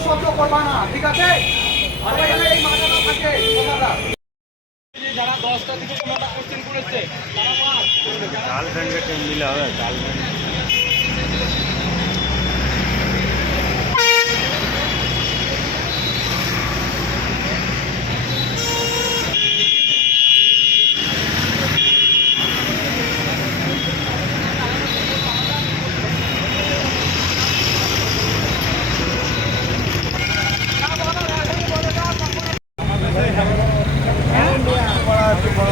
শব্দ করবা না ঠিক আছে? যারা দশটা থেকে পনেরোটা কোশ্চেন করেছে তারা পাঁচ গার্লফ্রেন্ডকে দিলে হবে গার্লফ্রেন্ড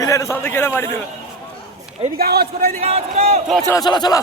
ভিলেন সব থেকে কেড়ে মারি দেবে। এইদিকে আওয়াজ করো এইদিকে আওয়াজ করো। চলো চলো চলো চলো।